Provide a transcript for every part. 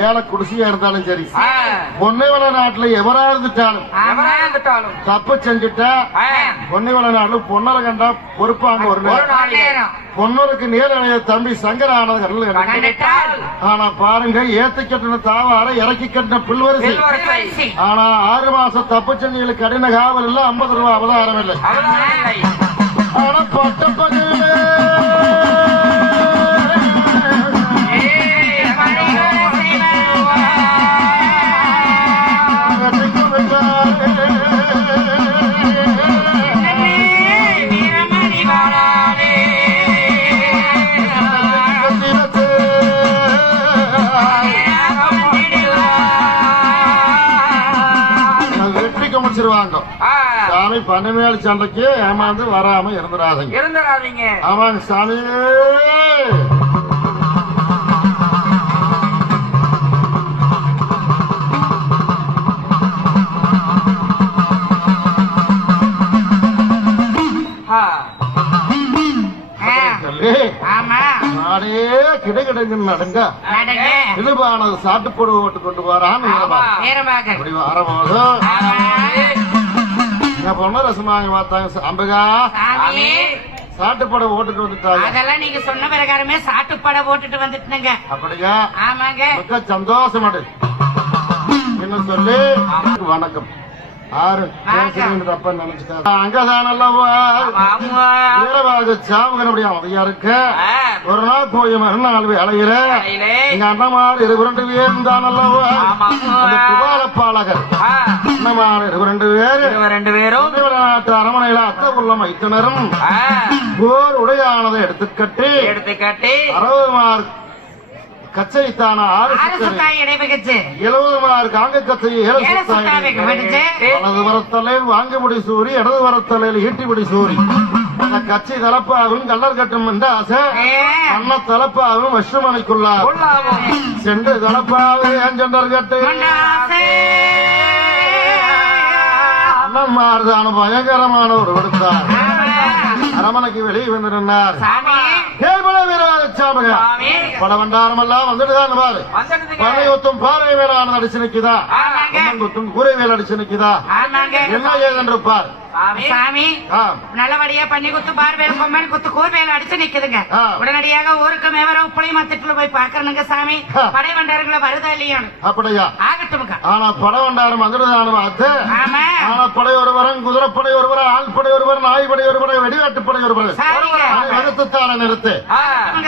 ஏழை குடிசையா இருந்தாலும் சரி. பொன்னைவள நாட்டுல எவரா இருந்துட்டாலும் தப்பு செஞ்சுட்டா பொன்னைவள நாட்டுல பொன்னரை கண்டா பொறுப்பாங்க ஒரு பொன்னருக்கு நேரடைய தம்பி சங்கர ஆனது ஆனா பாருங்க ஏத்து கட்டின தாவார இறக்கி கட்டின பில்வரிசை. ஆனா ஆறு மாசம் தப்பு செஞ்சவங்களுக்கு கடின காவல் இல்ல ஐம்பது ரூபாய் அவதாரம் இல்லை. ஆனா பட்ட வெற்றி கமிச்சிருவாங்க ஆ, சாமி பன்னமேல் சண்டைக்கு ஏமாந்து வராம இருந்துடாதீங்க இருந்துடாதீங்க ஆமாங்க சாமி. ஆமா நாடே கிடைக்கிடங்கு நடங்க. நடங்க. இழுபானது சாட்டுப்பொடு ஓட்டு கொண்டு. வீரமாக அப்படி என்ன பொண்ணு ரசமாங்க பார்த்தாங்க அம்பகா. சாட்டுப்பட ஓட்டுட்டு வந்துட்டாங்க. அதெல்லாம் நீங்க சொன்ன பிரகாரமே சாட்டுப்பட போட்டுட்டு வந்துட்டுங்க. அப்படியா? ஆமாங்க. சந்தோஷமாடு என்ன சொல்லி? வணக்கம். ஆறு. தப்பா அங்கதான் அல்லவா ஆமா. வீரபாக சாமுகனுடைய அவதியா இருக்க? ஒரு நாள் போய் மறுநாள் வேலையில. எங்க அண்ணமார் இருபுரண்டு பேர் தான் அல்லவா புகாலப்பாளகர் அண்ணமார் இருபுரண்டு பேர். ரெண்டு பேரும். நாட்டு அரமனையில அத்த உள்ள மைத்துனரும் போர் உடையானதை எடுத்துக்கட்டி. எடுத்து கட்டி அறுபது மார்க் கச்சைத்தான ஆறு ஆறு சுத்தாய் இடைவகச்சு எழுபது மார்க் ஆங்க கச்சை ஏழு ஏழு சுத்தாய் சுத்தாய் வெடிச்சு வலது வரத்தலையில் வாங்குபடி சூரி இடது வரத்தலையில் ஈட்டிபடி சூரி அந்த கட்சி தலப்பாகும் கல்லர் கட்டும் என்ற ஆசை. அண்ண தலப்பாகும் வஷ்மனைக்குள்ளார் உள்ளாவும் சென்று தலப்பாவே சென்றர் கட்டு? அண்ணன்மார்தான பயங்கரமான ஒரு விடுத்தார் அரமனைக்கு வெளியே வந்திருந்தார். சாமி. கேள்வன வீரராஜாமக சுவாமி பட வண்டாரம் எல்லாம் வந்துட்டு தான் பாரு. வந்துடுதுங்க. பனை ஒத்தும் பாறை வேளாண் அடிச்சு நிக்குதா? கூரை வேல் அடிச்சு நிக்குதா? என்ன ஏதென்று பார். சாமி. சாமி நல்லபடியா பண்ணி குத்து பார்வேல் பொம்மன் குத்து கூர்வேல் அடிச்சு நிக்குதுங்க. உடனடியாக ஊருக்கு மேவர உப்பளை மத்திட்டுல போய் பாக்குறனுங்க சாமி. படை வண்டாரங்களை வருதா இல்லையோன்னு அப்படியா? ஆகட்டுமுங்க ஆனா பட வண்டாரம் வந்துட்டு தான் பார்த்து? ஆனா படை ஒருவரும் குதிரைப்படை ஒருவர் ஆள் படை ஒருவர். நாய் படை ஒருவர் வெடிவாட்டு படை ஒருவர் நிறுத்து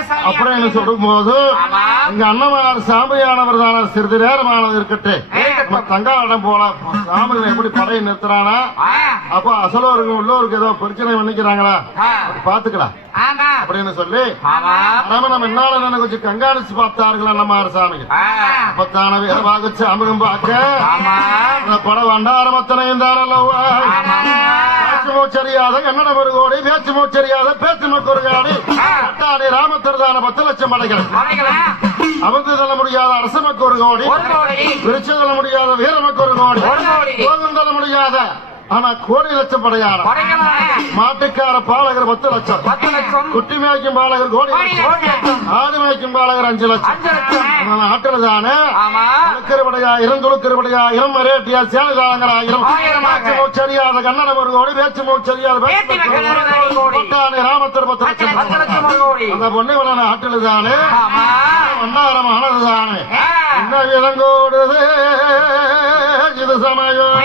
சாமி அப்புறம் என்ன சொல்லும் போது. எங்க அண்ணமார் சாமியானவர் தான சிறிது நேரமானது இருக்கட்டு நம்ம தங்காளிடம் போல சாமிகள் எப்படி படையை நிறுத்துறானா? அப்போ அசலோருக்கு உள்ளோருக்கு ஏதோ பிரச்சனை பண்ணிக்கிறாங்களா? பாத்துக்கலாம் அப்படின்னு சொல்லி ஆமா. நாம நம்ம என்னால நினை கொஞ்சம் கண்காணிச்சு பார்த்தார்களா நம்ம ஆ, அப்பத்தான வீரமாக சாமியும் பார்க்க. தானல்லவா பேச்சு மூச்சரியாத கன்னட ஒரு கோடி பேச்சு மூச்சரியாத பேச்சு மக்கொரு காடி பட்டாடி ராமத்திரதான பத்து லட்சம் படைகள். அமர்ந்து தள்ள முடியாத அரசமக்கு ஒரு கோடி. விரிச்சு தள்ள முடியாத வீரமக்கு ஒரு கோடி. தள்ள முடியாத ஆனா கோடி லட்சம் படையான மாட்டுக்கார பாலகர் பத்து லட்சம். பத்து லட்சம். குட்டி மேய்க்கும் பாலகர் கோடி லட்சம். ஆடு மேய்க்கும் பாலகர் அஞ்சு லட்சம். நாட்டில் தானே? ஆமா. திருக்கருபடையாயிரம் துளுக்கருபடையாயிரம் மரேட்டியா சேனதாங்கராயிரம் ஆயிரமாக. பேச்சு மூச்சரியாத கன்னடம் ஒரு கோடி பேச்சு மூச்சரியாத ராமத்தர் பத்து லட்சம். அந்த பொண்ணு ஆட்டில் தானே? வண்டாரம் ஆனது தானே? என்ன விலங்கோடுது இது சமயம்.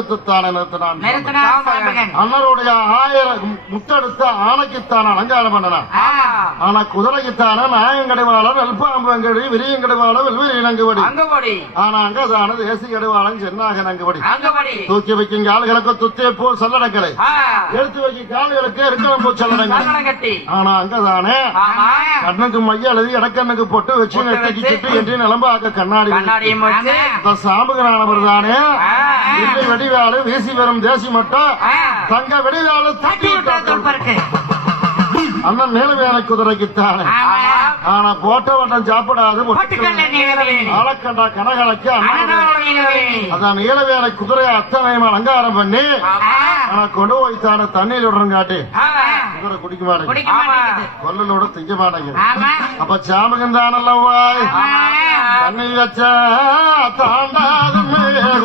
அனைவகத்துத்தான நிறுத்தினான். அண்ணனுடைய ஆயிரம் முத்தெடுத்த ஆணைக்குத்தான் அலங்காரம் பண்ணனான் ஆனா குதிரைக்குத்தான நாயங்கடிவாளன் நெல்பாம்பங்கடி விரியங்கடிவாளன் வெல்வெறி இணங்குபடி அங்கபடி ஆனா அங்கதான தேசி கடிவாளன் சென்னாக நங்குபடி அங்கபடி தூக்கி வைக்கும் கால்களுக்கு துத்தே போ சல்லடக்கலை எடுத்து வைக்கும் கால்களுக்கு இருக்கலாம் போ சல்லடங்கள் ஆனா அங்கதானே? கண்ணுக்கு மைய எழுதி இடக்கண்ணுக்கு பொட்டு வச்சு வச்சு. சுட்டு என்று நிலம்பாக்க கண்ணாடி சாம்பகனானவர் தானே? வெடிவாளு வீசி வரும் தேசி மட்டும் தங்க வெடிவாளு தட்டி தட்டி விட்டா விட்டார் அண்ணன் மேலவேலை குதிரைக்குத்தானே ஆனா போட்ட வட்டம் சாப்பிடாது ஆளக்கண்டா கனகலக்கு அதான் நீலவேலை குதிரை அத்தனையும் அலங்காரம் பண்ணி ஆனா கொண்டு போய்த்தான தண்ணியில் விடுறோம் காட்டி குதிரை குடிக்க மாட்டேங்குது. கொல்லலோட திங்க மாட்டேங்குது. அப்ப சாமகன் தானல்லவாய்? தண்ணி வச்ச தாண்டாது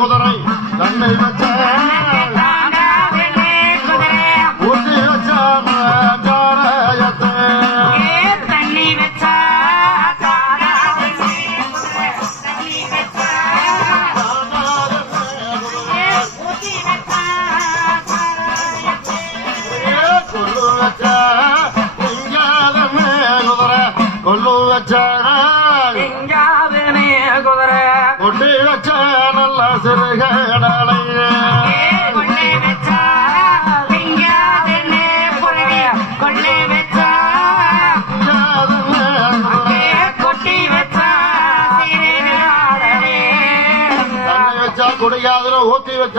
குதிரை. தண்ணி வச்ச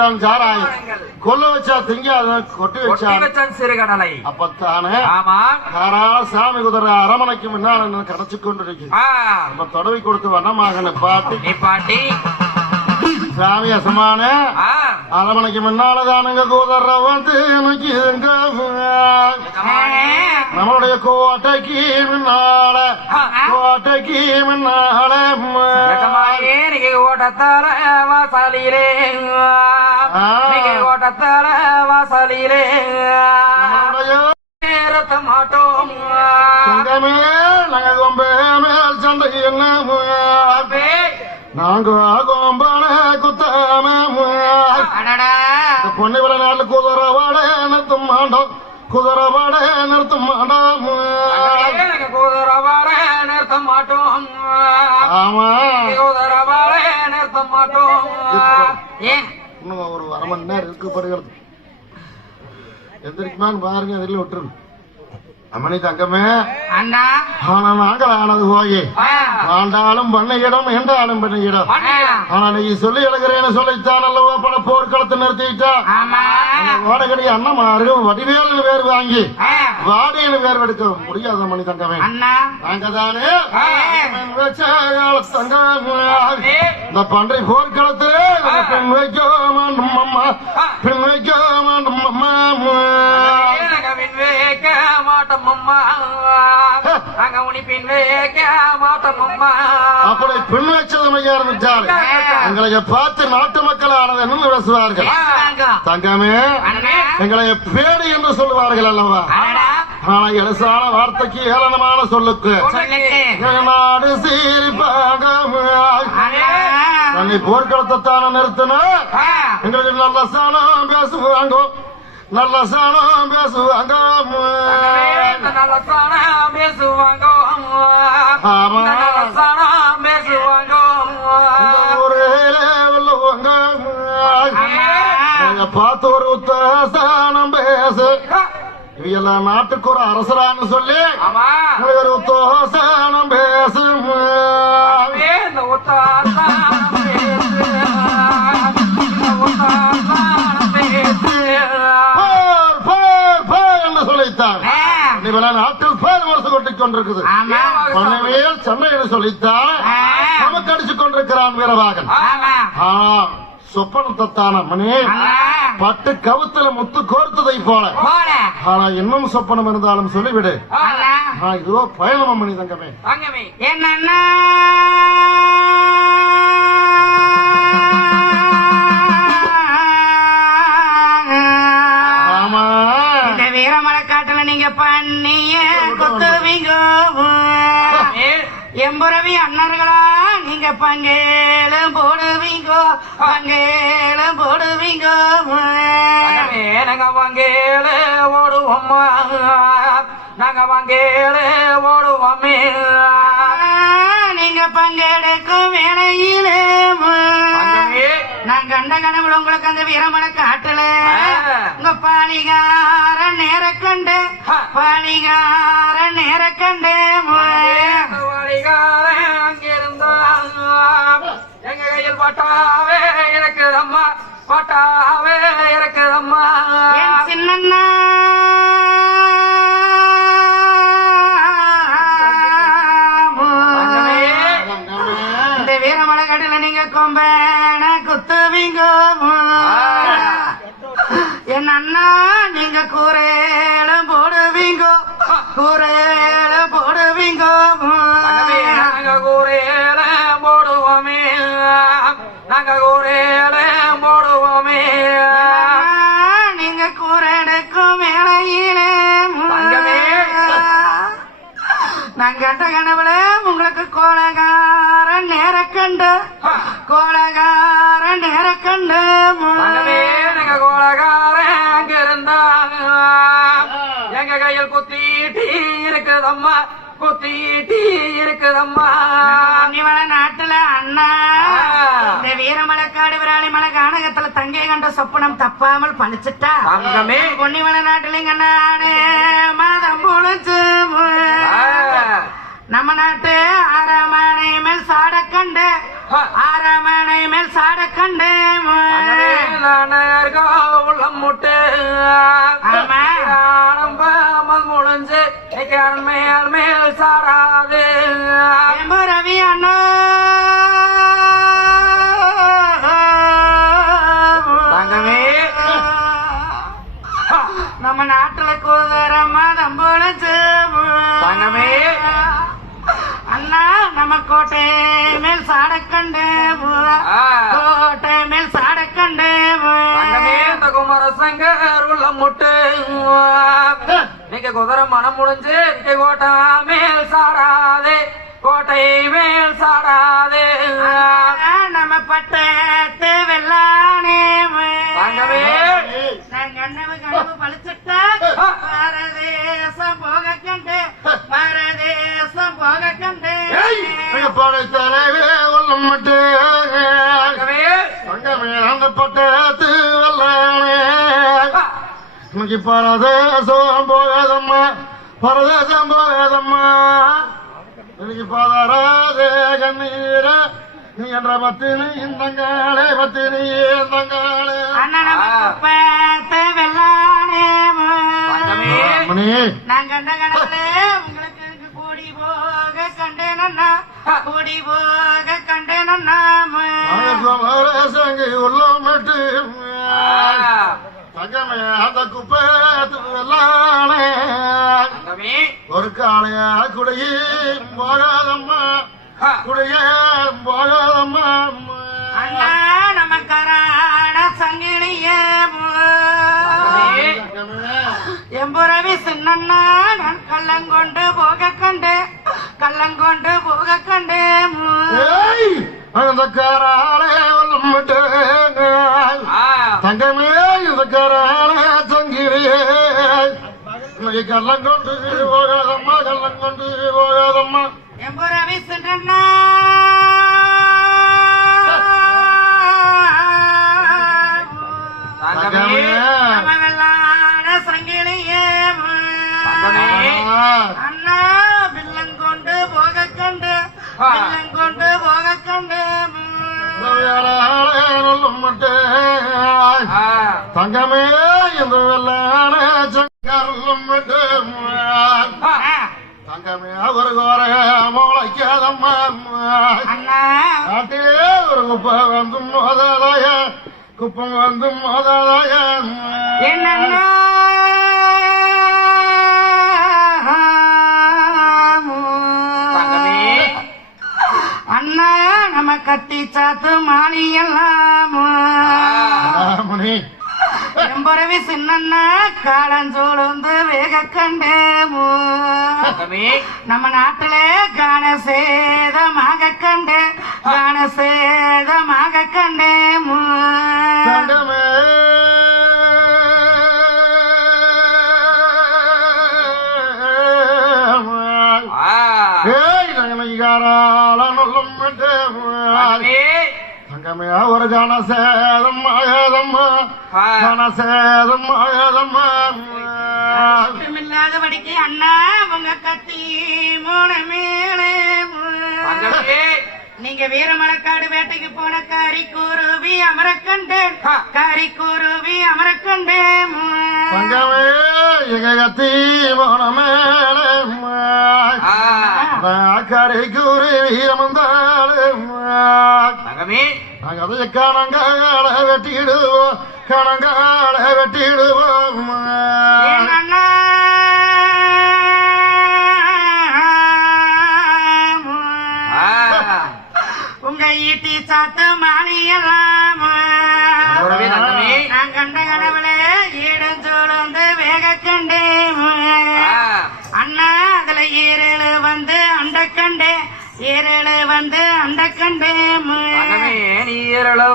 வச்சான் சாராயம். கொல்ல வச்சா திங்காதுன்னு கொட்டி வச்சான். வச்சான் சிறுகடலை. அப்பத்தானே? ஆமா. தாராள சாமி குதிரை அரமனைக்கு முன்னால் கடைச்சு கொண்டிருக்கு நம்ம தொடவி கொடுத்து வண்ணமாக பாட்டி. பாட்டி. சாமி அசமான. ஆ, அரமனைக்கு முன்னாலதானுங்க குதிரை வந்து நிக்குதுங்க நம்மளுடைய கோட்டைக்கு முன்னால கோட்டைக்கு முன்னால ஓட்டத்தால வாசலிலே ஓட்டத்தால வாசலிலே நேரத்த மாட்டோம். நாங்க கொம்ப மேல் சண்டை என்ன நாங்க கொம்பான பொண்ணு வில நாள் குதிரை வாட நிறுத்தும் மாட்டோம். குதிரை வாட நிறுத்தும் மாட்டோம். எனக்கு குதிரவாட நிறுத்த மாட்டோம் ஆமா குதிரவாட நிறுத்த மாட்டோம் ஏன்? இன்னும் ஒரு அரை மணி நேரம் இருக்கப்படுகிறது எந்திரிக்குமான்னு பாருங்க அதில் விட்டுருங்க. அம்மணி தங்கமே. அண்ணா. ஆனா நாங்கள் ஆனது போய். ஆண்டாலும் பண்ணையிடம் என்றாலும் பண்ணையிடம் ஆ, ஆனா நீ சொல்லி எழுகிறேன்னு சொல்லித்தான் அல்லவா பட போர்க்களத்தை நிறுத்திட்டா? வாடகடி அண்ணமாரு வடிவேலு பேர் வாங்கி வாடின்னு பேர் எடுக்க முடியாத மணி தங்கமே. நாங்க தானே இந்த பன்றை போர்க்களத்திலே பெண் வைக்க மாட்டோம் அம்மா பெண் வைக்க மாட்டோம் அம்மா எனக்கு பின் அம்மா நாங்க உனி பின் வைக்க மாட்டோம் அம்மா அப்படி பெண் வச்சது மையா இருந்துச்சாரு எங்களை பார்த்து நாட்டு மக்கள் ஆனது என்ன பேசுவார்கள் பேசுறாங்க. தங்கமே எங்களை பேடு என்று சொல்லுவார்கள் அல்லவா? ஆனா எலசான வார்த்தைக்கு ஏளனமான சொல்லுக்கு. நாடு தன்னை போர்க்களத்தை தானே நிறுத்தினா. எங்களுக்கு நல்ல சாணம் பேசுவாங்க. நல்ல சாணம் பேசுவாங்க நல்ல சாணம் பேசுவாங்க சாணம் பேசுவாங்க பார்த்து ஒரு உத்தாசானம் பேசு. இவையெல்லாம் நாட்டுக்கு ஒரு அரசரான்னு சொல்லி ஒரு உத்தோசானம் பேசு இந்த கொண்டிருக்குது. சென்னை என்று சொல்லித்தான் நமக்கு அடிச்சுக் கொண்டிருக்கிறான் வீரவாகன். சொப்பனத்தான மணி. பட்டு கவுத்துல முத்து கோர்த்ததை போல. போல. ஆனா இன்னும் சொப்பனம் இருந்தாலும் சொல்லிவிடு. இதுவோ பயணம் மணி தங்கமே. ஆமா. இந்த வீரமலைக்காட்டுல நீங்க பண்ணிய எம்புறவி அண்ணர்களா நீங்க பங்கேலும் போடுவீங்கோ பங்கேலும் போடுவீங்கோ. நாங்க வாங்கேல ஓடுவோம்மா. நாங்க வாங்கேல ஓடுவோமே. நீங்க பங்கெடுக்கும் வேலையிலே நான் கண்ட கனவுல உங்களுக்கு அந்த வீரமலை காட்டுல. உங்க பாலிகார நேர கண்டு. பாலிகார நேர கண்டு. வழிகாரன் அங்கிருந்தா எங்க கையில் பட்டாவே இருக்குதம்மா பட்டாவே இருக்குதம்மா சின்னண்ணா. குத்திட்டி இருக்குதம்மா குத்திட்டி இருக்குதம்மா பொன்னிவள நாட்டுல அண்ணா. இந்த வீரமலைக்காடு விராலி மலை கானகத்துல தங்கை கண்ட சொப்பனம் தப்பாமல் பழிச்சிட்டா? தங்கமே. பொன்னிவள நாட்டுல நாடு மாதம் பொழிச்சு. நம்ம நாட்டு ஆறாமணை மேல் சாட கண்டு. ஆறாமணை மேல் சாட கண்டு உள்ளம் முட்டு. கோட்டை மேல் சாட கண்டு ஆ. கோட்டை மேல் சாட கண்டு தங்கமே இந்த குமரசங்கர் உள்ளம் முட்டு நீங்க குதிரை மனம் முடிஞ்சு நிக்க கோட்டை மேல் சாராதே கோட்டை மேல் சாராதே இன்னைக்கு பரதேசம் போகாதம்மா பரதேசம் போகாதம்மா இன்னைக்கு பதறாதே கண்ணீர நீ என்ற பத்தினி இந்தங்காலே பத்தினி இந்தங்காலே மணி நான் கண்ட கனவுல உங்களுக்கு கூடி போக கண்டேன் அண்ணா. கூடி போக கண்டேன் அண்ணா உள்ளம் தங்கமே அந்த குப்பத்து வெள்ளானே தங்கமே. ஒரு காளைய குடியும் போகாதம்மா. ஆ. குடியும் போகாதம்மா. அண்ணா நம்ம கராட சங்கிலியே எம்புரவி சின்னண்ணா நான் கள்ளங்கொண்டு போக கண்டு கள்ளங்கொண்டு போக கண்டு அந்த ஆ. தங்கமே இந்த காராளே சங்கிரியே இன்னைக்கு கள்ளம் கொண்டு போகாதம்மா கள்ளம் கொண்டு போகாதம்மா நம்ம வெள்ளாட சங்கிலியே அண்ணா வில்லங்கொண்டு போக கண்டு. வில்லங்கொண்டு போக கண்டு உள்ளமிட்டு ஆ. தங்கமே இந்த வெள்ளானே. தங்கமே ஒரு கோர முளைக்காதம்மா. ஒரு குப்பை வந்து மோதாதாய குப்பம் வந்து மோதாதாய. தங்கமே. அண்ணா நம்ம கட்டி சாத்து மாணி எல்லாம் மணி எம்பரவி சின்னண்ணா காலஞ்சோழுந்து வேக கண்டு தங்கமே நம்ம நாட்டிலே காண சேதமாக கண்டு கனசேதமாக கண்டேன் தங்கமே ஆ. ஏய் தங்கமைக்காரால நொல்லும் தங்கமே. தங்கமே ஒரு கனசேதம் ஆயதம்மா. ஆ. கனசேதம் ஆயதம்மா இல்லாதபடிக்கு அண்ணா உங்க கத்தி மூணு மேலே தங்கமே. நீங்க வீரமலக்காடு வேட்டைக்கு போன காரி குருவி அமரக்கண்டேன் ஆ. காரி குருவி அமரக்கண்டேன் தங்கமே எங்க கத்தி போன மேலே ஆ. கரைக்கு ஒரு வீரமந்தாள் தங்கமே. நாங்க அதை கணங்கால வெட்டிடுவோம் கணங்கால வெட்டிடுவோம். உங்க ஈட்டி சாத்து மாலையெல்லாம் தங்கமே, தங்கமே. நான் கண்ட கடவுளே ஈடும் சோழந்து வேக கண்டேன். அண்ணா அதுல ஈரேழு வந்து அண்ட கண்டே ஈரேழு வந்து அண்ட கண்டே தங்கமே, நீரில்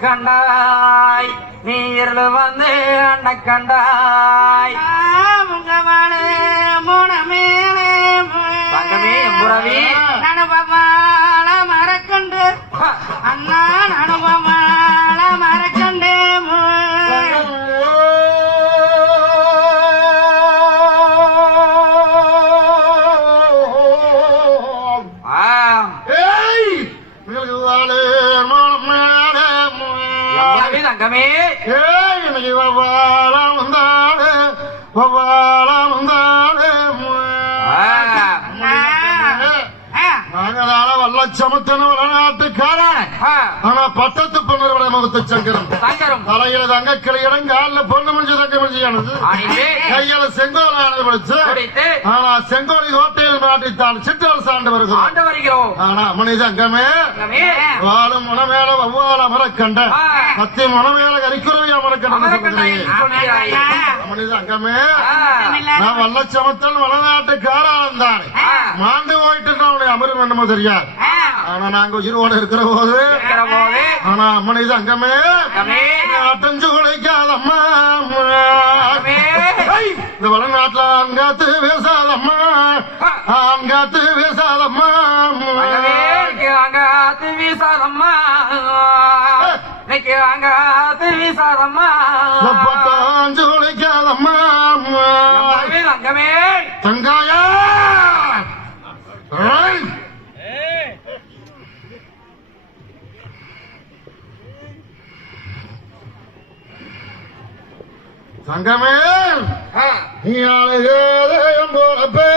கண்டாய் நீரில் வந்து அண்ட கண்டாய் வாழு மூண மேலே தங்கமே, எம்புறவி. நடுவாழ மரக்கண்டு அண்ணா நடுவாழ சமத்தன வளநாட்டுக்காரன் ஆ. ஆனா பட்டத்து முகத்து சங்கரம். தலையில தங்க கிளியிடம் காலில் பொண்ணு முடிஞ்சு தங்க முடிஞ்சானது கையில செங்கோலானது படிச்சு குடித்து ஆனா செங்கோலி கோட்டையில் மாட்டித்தான். சிற்றல் சாண்டு வருகிறோம். ஆனா மனித அங்கமே தங்கமே வாழும் முனமேல வவ்வால் அமரக்கண்ட. ஆ. கத்தி முனமேல கரிக்குருவி அமரக்கண்ட. அமரக்கண்டை சொல்கிறாய் மனித அங்கமே. ஆ. நான் வல்லச்சமத்தன் வளநாட்டுக்காரன் தான். ஆ. மாண்டு போயிட்டு அவனுடைய அமரும் என்னமோ தெரியாது. ஆனா நாங்க உயிரோட இருக்கிற போது ஆனா அங்கமே தங்கமே. அட்டஞ்சு ஐய், இந்த வளநாட்டுல ஆண்காத்து பேசாதம்மா ஆண்காத்து பேசாதம்மா தங்கமே. இன்னைக்கு அங்க ஆத்து வீசாதம்மா இன்னைக்கு அங்க ஆத்து வீசாதம்மா பட்டாஞ்சு குலைக்காதம்மா தங்கமே தங்கமே தங்காயா ஏய். தங்கமே. நீ அழகேதயம் போறப்பே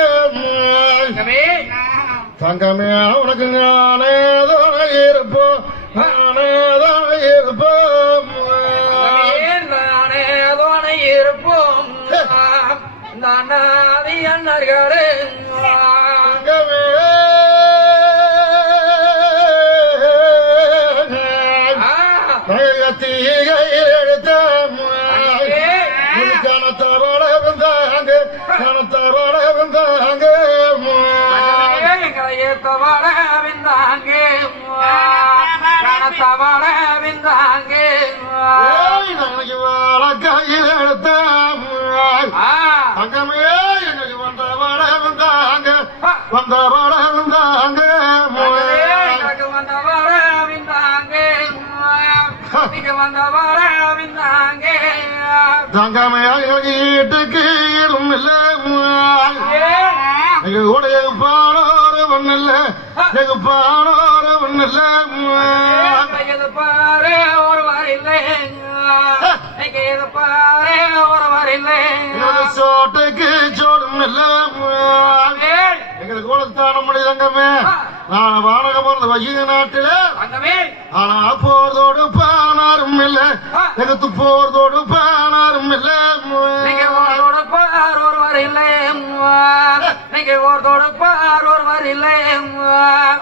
தங்கமே. உனக்கு நானே துணை இருப்போ நானே துணை நானே இருப்போம். நானாதி அண்ணர்களே. கணத்தவாட விந்தாங்கே நாளைக்கு வாழ கையில் எடுத்த ஆ. தங்கமே எங்களுக்கு வந்தாங்க வந்தவட வந்தாங்க எனக்கு வந்தவாட விந்தாங்கே நீங்க வந்தவாட விந்தாங்கே தங்கமே எங்களுக்கு வீட்டுக்கு இடம் இல்லை. எங்க கூட இல்ல எங்க பானோரு இல்ல இது பாரு ஒருவர் இல்லை நீங்க இது பாரு ஒருவர் இல்லை எங்களுக்கு சோட்டுக்கு சோடும் இல்ல எங்களுக்கு கொடுத்தான மனிதங்கமே நான் வானக போறது வைய நாட்டில. ஆனா போறதோடு பானாரும் இல்ல. எங்களுக்கு போறதோடு பானாரும் இல்ல.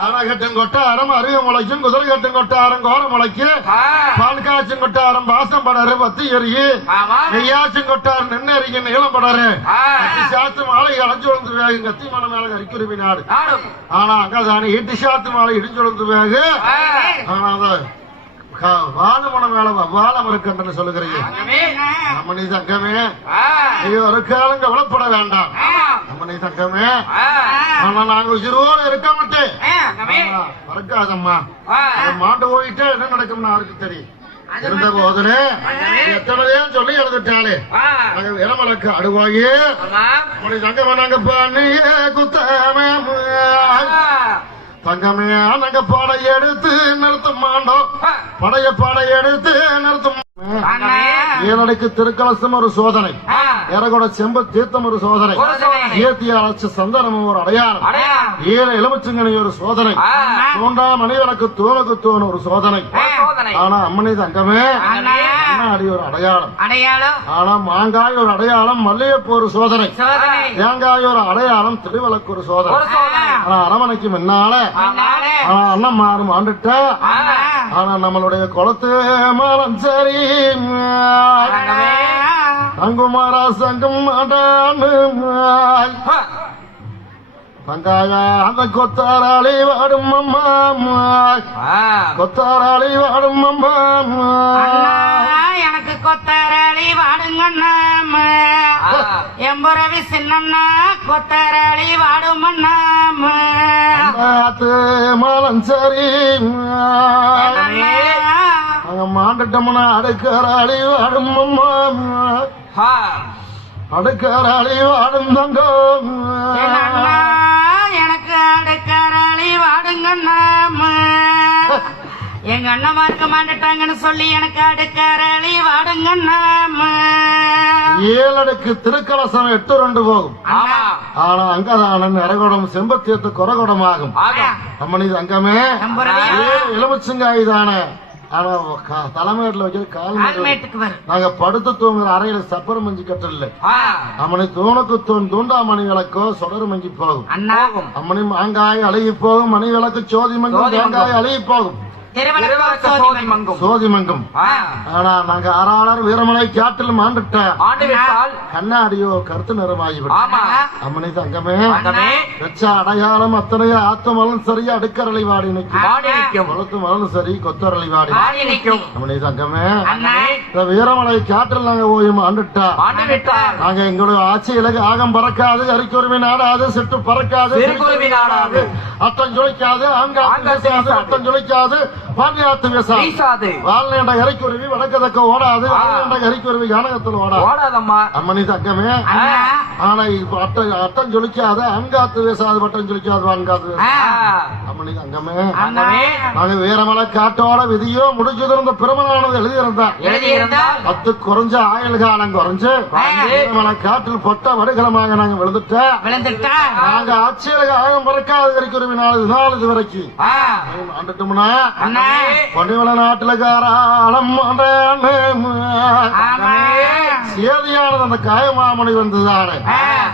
ஆனா கொட்டாரம் அருக முளைக்கும் குதிரை கட்டும் கொட்டாரம் கோர முளைக்கும். பால் காய்ச்சும் கொட்டாரம் பாசம் படரு பத்தி ஆமா. நெய்யாச்சும் கொட்டாரம் நின்று எறிய நீளம் படரு. சாத்து மாலை அழைச்சு விழுந்து கத்தி மலை மேல கறிக்குருவி நாடு. நாடும். ஆனா அங்கதானே ஈட்டி சாத்து மாலை இடிஞ்சொழுத்து வேக ஆ. ஆனா அத க- வாழுமன மேல வாழம் இருக்குன்னு சொல்லுகிறீங்க. நம்ம நீ தங்கமே. ஆ. நீ ஒரு காலம் கவலைப்பட வேண்டாம். நம்ம நீ தங்கமே. ஆனா நாங்க உயிரோடு இருக்க மாட்டேன். மறக்காதம்மா. மாண்டு போயிட்டு என்ன நடக்கும்னு யாருக்கு தெரியும். இருந்த போதுனே எத்தனையோ சொல்லி எழுதிட்டாளே விரமலக்கு அடுவாயி. ஆமா. மணி தங்கமே நாங்க பண்ணியே குத்தமே. தங்கமே நாங்க படை எடுத்து நிறுத்த மாட்டோம். படைய படை எடுத்து நிறுத்த ஏழடைக்கு திருக்கலசம் ஒரு சோதனை. ஆ. ஏறகோட செம்பு தீர்த்தம் ஒரு சோதனை. ஏத்திய அழைச்ச சந்தனமும் ஒரு அடையாளம். ஏழு எலுமிச்சங்கனி ஒரு சோதனை. ஆ. தோண்டா மணிவிளக்கு தூணுக்கு தூண் ஒரு சோதனை. ஆனா அம்மனி தங்கமே. அண்ணா அடி ஒரு அடையாளம். அடையாளம். ஆனா மாங்காய் ஒரு அடையாளம் மல்லிகைப்பூ ஒரு சோதனை. தேங்காய் ஒரு அடையாளம் திருவிளக்கு ஒரு சோதனை. ஆனா அரமனைக்கு முன்னால. ஆனா அண்ணன் மாறும் ஆண்டுட்ட. ஆனா. நம்மளுடைய குளத்து மரம் சரி. தங்குமாரா சங்கம். தங்காயா அந்த கொத்தாராளி வாடும் அம்மா. கொத்தாராளி வாடும் அம்மா எனக்கு கொத்தரளி வாடுங்கண்ணா. எம்புறவி சின்னண்ணா கொத்தரளி வாடுமண்ணா ஆத்து மரம் சரி. அங்க மாண்டுட்டோம்னா அடுக்கராளி வாடும் அம்மா. அடுக்கராளி வாடும் தங்கம் எங்க அண்ணமா இருக்க மாட்டுட்டாங்கன்னு சொல்லி எனக்கு அடுக்கரளி வாடுங்கண்ணா ஏழடுக்கு திருக்கலசம் எட்டு ரெண்டு போகும். ஆனா அங்கதான நிறகுடம் செம்பத்தியத்து குறகுடம் ஆகும். ஆகும் அம்மனி தங்கமே. நம்புறதே எலுமிச்சங்காய் தானே. ஆனா தலைமையில வைக்கிற கால் நாங்க படுத்து தூங்குற அறையில சப்பரம் மஞ்சி கட்டல. அம்மனி தூணுக்கு தூண் தூண்டாமணி விளக்கோ சொடரு மஞ்சி போகும். அம்மனி மாங்காய் அழுகி போகும் மணி விளக்கு சோதி மங்கும். தேங்காய் அழுகி போகும். திருவிளக்கு திருவாக்க சோதி சோதி மங்கும். மங்கும் சோதி மங்கும் ஆ. ஆனா நாங்க வீரமலை காட்டில் மாண்டுட்ட கண்ணாடியோ கருத்து நிறமாகிவிடும். அம்மனி தங்கமே வச்ச அடையாளம் அத்தனையோ ஆத்தமலும் சரி அடுக்கரளை வாடி நிற்கும். குளத்து மலும் சரி கொத்தரளை வாடி வாடி நிற்கும் அம்மனி தங்கமே அண்ணா. இந்த வீரமலை காட்டில் நாங்க போய் விட்டால் நாங்க எங்களுடைய ஆட்சியில ஆகம் பறக்காது அரிக்குருவி நாடாது சிட்டு பறக்காது ஜொலிக்காது வீசாது. அட்டம் ஜொலிக்காது பாண்டியாத்து வீசாது. வாழ்நேண்ட கரிக்குருவி வடக்கதக்க ஓடாது. வாழ்நேண்ட ஓடாது ஓடாதம்மா. ஆனா இப்ப அட்டம் அட்டம் ஜொலிக்காது. அங்காத்து வீசாது பட்டம் ஜொலிக்காது வாங்காது ஆ. அம்மனி தங்கமே. நாங்க வீரமலை காட்டோட விதியோ முடிஞ்சிருந்த பிரமணானது எழுதியிருந்தேன் பத்து குறைஞ்ச ஆயுள் காலம் குறைஞ்சு. வீரமலை காட்டில் பொட்ட வடுகளமாக நாங்க விழுந்துட்டோம் விழுந்துட்டா. நாங்க ஆட்சியில ஆகம் பறக்காத வரைக்கும் நாலு இது வரைக்கும். ஆண்டுட்டோம்னா அண்ணா பொன்னிவள நாட்டுல காராளம் சேதியானது அந்த காயமாமணி வந்ததானே.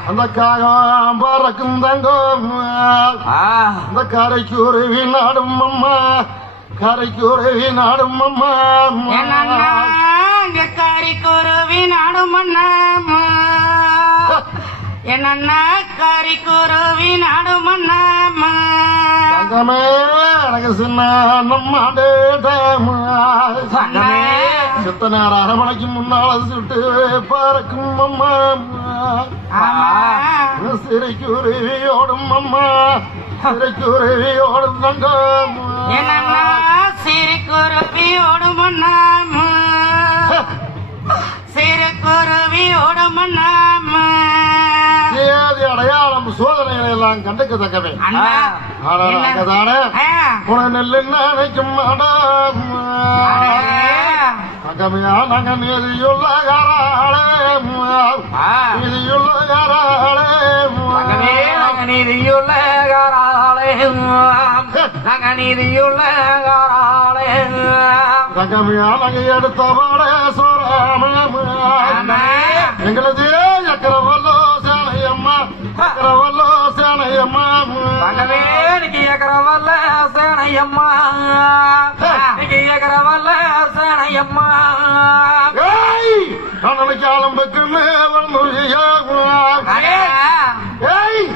அந்த காயம் பறக்கும் தங்கம். அந்த கரைக்கு உருவி நாடும் அம்மா. கரைக்கு உருவி நாடும் அம்மா. இங்க கறி குருவி நாடுமண்ணா என்னண்ணா கறி குருவி நாடுமண்ணா தங்கமே எனக்கு சின்ன. சித்த நேரம் அரமணைக்கு முன்னால சுட்டு பறக்கும் அம்மா. ஆமா. சிறைக்குருவி ஓடும் அம்மா. சிறைக்குருவி ஓடும் தங்கம். என்னண்ணா சிறு குருவி சேதி அடையாளம் சோதனைகளை எல்லாம் ஆனா என்ன? அங்கதானே ஆ. உன நெல்லு நினைக்கும் மாடம் தங்கமையா நாங்க நீதியுள்ள காராளே. நீதியுள்ள காராளே தங்கமே நாங்க நீதியுள்ள காராளே நாங்க நீதியுள்ள காராளே தங்கமையா நாங்க எடுத்த பாட சோராம ஆமா. எங்களது எக்கரவல்லோ. சேனையம்மா தங்கமே இன்னைக்கு ஏக்கரவல்ல சேனையம்மா. இன்னைக்கு ஏக்கரவல்ல சேனையம்மா. ஏய் நான் நினைக்காலம் பெக்குன்னு வந்து ஏய்